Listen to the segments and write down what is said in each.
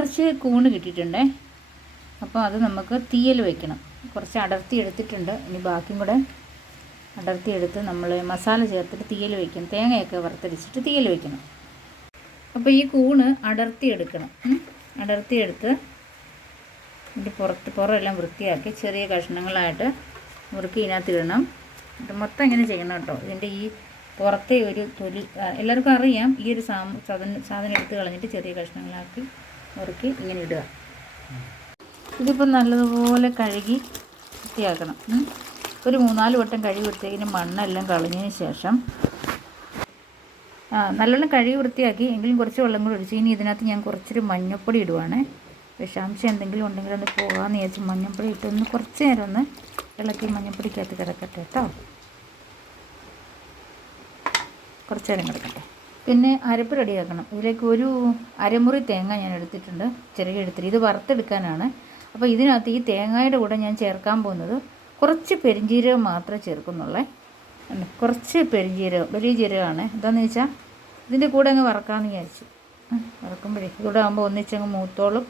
കുറച്ച് കൂണ് കിട്ടിയിട്ടുണ്ടേ. അപ്പോൾ അത് നമുക്ക് തീയൽ വയ്ക്കണം കുറച്ച് അടർത്തി എടുത്തിട്ടുണ്ട്. ഇനി ബാക്കിയും കൂടെ അടർത്തി എടുത്ത് നമ്മൾ മസാല ചേർത്തിട്ട് തീയൽ വയ്ക്കും തേങ്ങയൊക്കെ വറുത്തരിച്ചിട്ട് തീയൽ വയ്ക്കണം അപ്പോൾ ഈ കൂണ് അടർത്തി എടുക്കണം. അടർത്തി എടുത്ത് ഇതിന്റെ പുറത്ത് പുറമെല്ലാം വൃത്തിയാക്കി ചെറിയ കഷ്ണങ്ങളായിട്ട് മുറുക്കി ഇതിനകത്ത് ഇടണം. എന്നിട്ട് മൊത്തം ഇങ്ങനെ ചെയ്യണം കേട്ടോ. ഇതിന്റെ ഈ പുറത്തെ ഒരു തൊലി എല്ലാവർക്കും അറിയാം. ഈ ഒരു സാധനം സാധനം എടുത്ത് കളഞ്ഞിട്ട് ചെറിയ കഷ്ണങ്ങളാക്കി മുറുക്കി ഇങ്ങനെ ഇടുക. ഇതിപ്പോൾ നല്ലതുപോലെ കഴുകി വൃത്തിയാക്കണം. ഒരു മൂന്നാൽ വട്ടം കഴുകി വൃത്തിയാക്കിന് മണ്ണെല്ലാം കളഞ്ഞതിന് ശേഷം ആ നല്ലോണം കഴുകി വൃത്തിയാക്കി എങ്കിലും കുറച്ച് വെള്ളം കൂടി ഒഴിച്ച്. ഇനി ഇതിനകത്ത് ഞാൻ കുറച്ചൊരു മഞ്ഞപ്പൊടി ഇടുവാണ്. വിഷാംശം എന്തെങ്കിലും ഉണ്ടെങ്കിൽ ഒന്ന് പോകാമെന്ന് വിചാരിച്ച് മഞ്ഞപ്പൊടി ഇട്ട് ഒന്ന് കുറച്ച് നേരം ഒന്ന് ഇളക്കി മഞ്ഞപ്പൊടിക്കകത്ത് കിടക്കട്ടെ കേട്ടോ. കുറച്ച് നേരം കിടക്കട്ടെ. പിന്നെ അരപ്പ് റെഡിയാക്കണം. ഇതിലേക്ക് ഒരു അരമുറി തേങ്ങ ഞാൻ എടുത്തിട്ടുണ്ട്. ചെറിയ എടുത്തിട്ട് ഇത് വറുത്തെടുക്കാനാണ്. അപ്പോൾ ഇതിനകത്ത് ഈ തേങ്ങയുടെ കൂടെ ഞാൻ ചേർക്കാൻ പോകുന്നത് കുറച്ച് പെരിഞ്ജീരകം മാത്രമേ ചേർക്കുന്നുള്ളേ. കുറച്ച് പെരിഞ്ജീരകം വലിയ ജീരകമാണ്. എന്താണെന്ന് വെച്ചാൽ ഇതിന്റെ കൂടെ അങ്ങ് വറക്കാമെന്ന് വിചാരിച്ചു. വറക്കുമ്പോഴേ ഇതൂടെ ആകുമ്പോൾ ഒന്നിച്ചങ്ങ് മൂത്തോളും.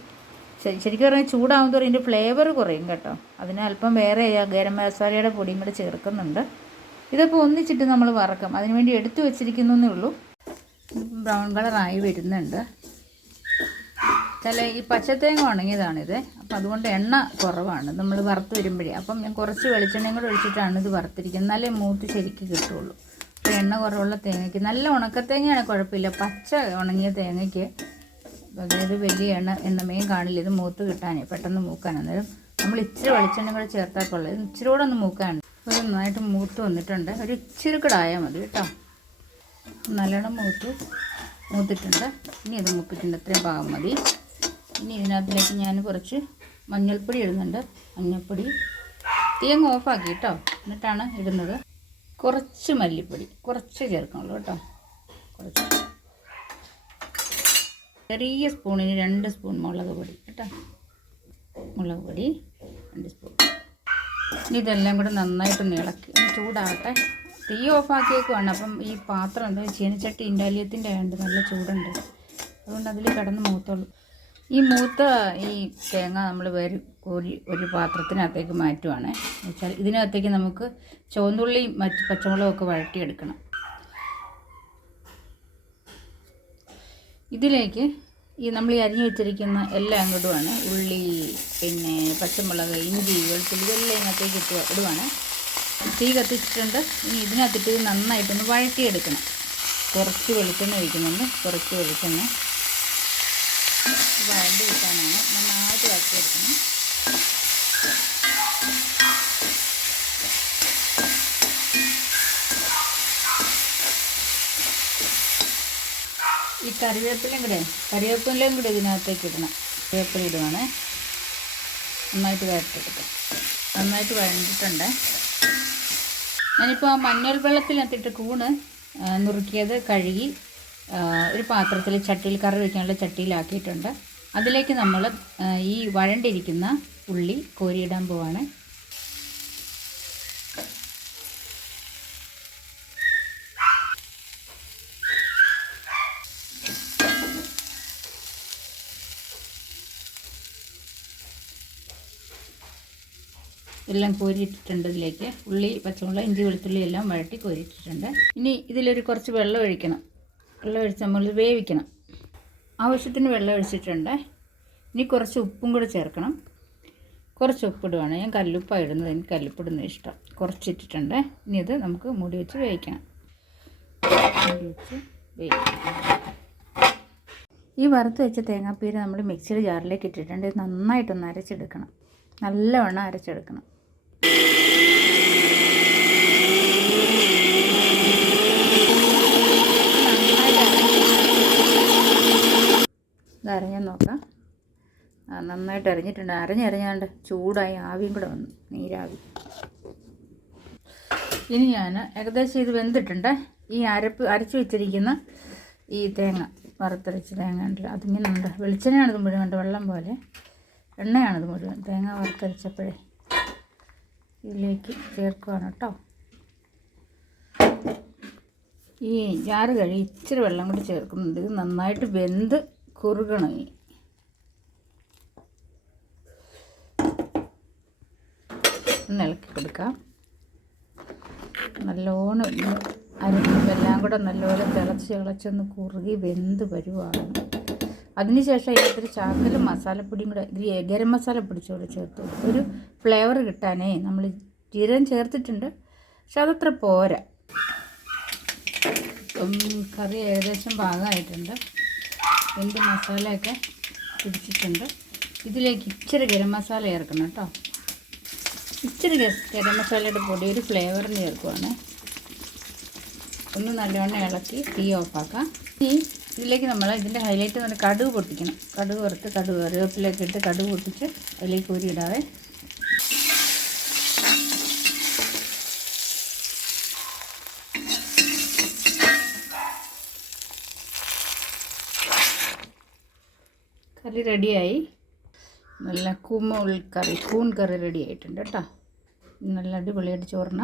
ശരി ശരിക്കും പറഞ്ഞാൽ ചൂടാകുമ്പോൾ ഇതിന്റെ ഫ്ലേവർ കുറയും കേട്ടോ. അതിന് അല്പം വേറെ ഗരം മസാലയുടെ പൊടിയും കൂടെ ചേർക്കുന്നുണ്ട്. ഇതൊക്കെ ഒന്നിച്ചിട്ട് നമ്മൾ വറക്കും. അതിനുവേണ്ടി എടുത്തു വെച്ചിരിക്കുന്നേ ഉള്ളൂ. ബ്രൗൺ കളറായി വരുന്നുണ്ട്. ചില ഈ പച്ചത്തേങ്ങ ഉണങ്ങിയതാണിത്. അപ്പം അതുകൊണ്ട് എണ്ണ കുറവാണ്. നമ്മൾ വറുത്ത് വരുമ്പോഴേ. അപ്പം ഞാൻ കുറച്ച് വെളിച്ചെണ്ണയും കൂടെ ഒഴിച്ചിട്ടാണ് ഇത് വറുത്തിരിക്കുന്നത്. എന്നാലേ മൂത്ത് ശരിക്ക് കിട്ടുള്ളൂ. അപ്പോൾ എണ്ണ കുറവുള്ള തേങ്ങയ്ക്ക് നല്ല ഉണക്കത്തേങ്ങയാണ് കുഴപ്പമില്ല. പച്ച ഉണങ്ങിയ തേങ്ങയ്ക്ക് അതായത് വലിയ എണ്ണ എണ്ണമേയും കാണില്ല. ഇത് മൂത്ത് കിട്ടാനേ പെട്ടെന്ന് മൂക്കാൻ. അന്നേരം നമ്മൾ ഇച്ചിരി വെളിച്ചെണ്ണ കൂടെ ചേർത്താൽ കൊള്ളാം. ഇത് ഇച്ചിരി കൂടെ ഒന്ന് മൂക്കാനുണ്ട്. അപ്പോൾ നന്നായിട്ട് മൂത്ത് വന്നിട്ടുണ്ട്. ഒരു ഇച്ചിരി കൂടെ ആയാൽ മതി കേട്ടോ. നല്ലോണം മൂത്ത്. മൂത്തിട്ടുണ്ട്. ഇനി ഇത് മൂപ്പിട്ടുണ്ട് ഇത്രയും പാകം മതി. ഇനി ഇതിനകത്തിലേക്ക് ഞാൻ കുറച്ച് മഞ്ഞൾപ്പൊടി ഇടുന്നുണ്ട്. മഞ്ഞൾപ്പൊടി തീയങ്ങ് ഓഫാക്കി കേട്ടോ. എന്നിട്ടാണ് ഇടുന്നത്. കുറച്ച് മല്ലിപ്പൊടി. കുറച്ച് ചേർക്കണുള്ളൂ കേട്ടോ. കുറച്ച്. ചെറിയ സ്പൂണിന് രണ്ട് സ്പൂൺ മുളക് പൊടി കേട്ടോ. മുളക് പൊടി രണ്ട് സ്പൂൺ. ഇനി ഇതെല്ലാം കൂടെ നന്നായിട്ടൊന്ന് ഇളക്കി. ചൂടാകട്ടെ. തീ ഓഫാക്കിയേക്കുവാണ്. അപ്പം ഈ പാത്രം എന്താ ചീനച്ചട്ടി ഇൻഡാലിയത്തിന്റെ ഉണ്ട് നല്ല ചൂടുണ്ട്. അതുകൊണ്ട് അതിൽ കിടന്ന് മൂത്തോളൂ. ഈ മൂത്ത ഈ തേങ്ങ നമ്മൾ വേറെ കോരി ഒരു പാത്രത്തിനകത്തേക്ക് മാറ്റുവാണ്. വെച്ചാൽ ഇതിനകത്തേക്ക് നമുക്ക് ചുവന്നുള്ളിയും മറ്റ് പച്ചമുളകും ഒക്കെ വഴട്ടിയെടുക്കണം ഇതിലേക്ക് ഈ നമ്മൾ ഈ അരിഞ്ഞു വെച്ചിരിക്കുന്ന എല്ലാം അങ്ങോട്ടുമാണ് ഉള്ളി പിന്നെ പച്ചമുളക് ഇഞ്ചി വെളുത്തുള്ളി ഇതെല്ലാം ഇതിനകത്തേക്ക് ഇട്ട് ഇടുവാണ്. തീ കത്തിച്ചിട്ടുണ്ട്. ഇനി ഇതിനകത്തിട്ട് ഇത് നന്നായിട്ടൊന്ന് വഴറ്റിയെടുക്കണം. കുറച്ച് വെളിച്ചെണ്ണ ഒഴിക്കുന്നുണ്ട്. കുറച്ച് വെളിച്ചെണ്ണ വഴണ്ടി കിട്ടാനാണ് നന്നായിട്ട് വഴറ്റിയെടുക്കണം. ഈ കറിവേപ്പിലയും കൂടെ കറിവേപ്പിലയും കൂടെ ഇതിനകത്തേക്ക് ഇടണം. കറിവേപ്പില നന്നായിട്ട് വഴറ്റെടുക്കാം നന്നായിട്ട് വഴണ്ടിട്ടുണ്ട്. ഞാനിപ്പോൾ ആ മഞ്ഞൾ വെള്ളത്തിനകത്തിട്ട് കൂണ് നുറുക്കിയത് കഴുകി ഒരു പാത്രത്തിൽ ചട്ടിയിൽ കറി വയ്ക്കാനുള്ള ചട്ടിയിലാക്കിയിട്ടുണ്ട്. അതിലേക്ക് നമ്മൾ ഈ വഴണ്ടിരിക്കുന്ന ഉള്ളി കോരിയിടാൻ പോവാണ്. എല്ലാം കോരിയിട്ടിട്ടുണ്ട് ഇതിലേക്ക്. ഉള്ളി പച്ചമുളക് ഇഞ്ചി വെളുത്തുള്ളി എല്ലാം വഴട്ടി കോരിയിട്ടിട്ടുണ്ട്. ഇനി ഇതിലൊരു കുറച്ച് വെള്ളം ഒഴിക്കണം. വെള്ളം ഒഴിച്ച് നമ്മൾ വേവിക്കണം. ആവശ്യത്തിന് വെള്ളം ഒഴിച്ചിട്ടുണ്ട്. ഇനി കുറച്ച് ഉപ്പും കൂടെ ചേർക്കണം. കുറച്ച് ഉപ്പിടുവാണ്. ഞാൻ കല്ലുപ്പാണ് ഇടുന്നത്. എനിക്ക് കല്ലുപ്പിടുന്നത് ഇഷ്ടം. കുറച്ചിട്ടിട്ടുണ്ട്. ഇനി ഇത് നമുക്ക് മൂടി വെച്ച് വേവിക്കണം. മൂടി വെച്ച് വേവിക്കണം. ഈ വറുത്ത് വെച്ച തേങ്ങാപ്പീര് നമ്മൾ മിക്സിയുടെ ജാറിലേക്ക് ഇട്ടിട്ടുണ്ട്. നന്നായിട്ടൊന്ന് അരച്ചെടുക്കണം. നല്ലവണ്ണം അരച്ചെടുക്കണം. ഇത് അരഞ്ഞാൽ നോക്കാം നന്നായിട്ട് അരഞ്ഞിട്ടുണ്ട്. അരഞ്ഞരഞ്ഞാണ്ട് ചൂടായി ആവിയും കൂടെ വന്നു നീരാവി. ഇനി ഞാൻ ഏകദേശം ഇത് വെന്തിട്ടുണ്ട്. ഈ അരപ്പ് അരച്ചു വെച്ചിരിക്കുന്ന ഈ തേങ്ങ വറുത്തരച്ച തേങ്ങ ഉണ്ടല്ലോ അതിങ്ങനെ ഉണ്ട്. വെളിച്ചെണ്ണയാണിത് മുഴുവൻ. വെള്ളം പോലെ. എണ്ണയാണിത് മുഴുവൻ. തേങ്ങ വറുത്തരച്ചപ്പോഴേ. ഇതിലേക്ക് ചേർക്കുകയാണ് കേട്ടോ. ഈ ജാറ് കഴി ഇച്ചിരി വെള്ളം കൂടി ചേർക്കുന്നുണ്ട്. ഇത് നന്നായിട്ട് വെന്ത് കുറുകണം ഇനി. ഒന്ന് ഇളക്കി കൊടുക്കാം. നല്ലോണം അരി എല്ലാം കൂടെ നല്ലപോലെ തിളച്ച് തിളച്ചൊന്ന് കുറുകി വെന്ത് വരുവാണ്. അതിനുശേഷം ഇതിനകത്തൊരു ചാക്കൽ മസാലപ്പൊടിയും കൂടെ ഇതിൽ ഗരം മസാല കൂടെ ചേർത്ത്. ഒരു ഫ്ലേവർ കിട്ടാനേ നമ്മൾ ജീരകം ചേർത്തിട്ടുണ്ട്. പക്ഷെ അതത്ര പോരാ. കറി ഏകദേശം പാകമായിട്ടുണ്ട്. എന്റെ മസാലയൊക്കെ പിടിച്ചിട്ടുണ്ട്. ഇതിലേക്ക് ഇച്ചിരി ഗരം മസാല ചേർക്കണം കേട്ടോ. ഇച്ചിരി ഗരം മസാലയുടെ പൊടി ഒരു ഫ്ലേവറിന് ചേർക്കുവാണ്. ഒന്ന് നല്ലവണ്ണം ഇളക്കി തീ ഓഫാക്കാം. ഇനി ഇതിലേക്ക് നമ്മൾ ഇതിന്റെ ഹൈലൈറ്റ് പറഞ്ഞാൽ കടുക് പൊട്ടിക്കണം. കടുക് വറുത്ത് കടുക് കറിവേപ്പിലൊക്കെ ഇട്ട് കടുക് പൊട്ടിച്ച് അതിലേക്ക് ഊരി ഇടാവേ കറി റെഡിയായി. നല്ല കുമുൾ കറി കൂൺ കറി റെഡി ആയിട്ടുണ്ട് കേട്ടോ. നല്ല അടിപൊളിയായിട്ട് ചോറിന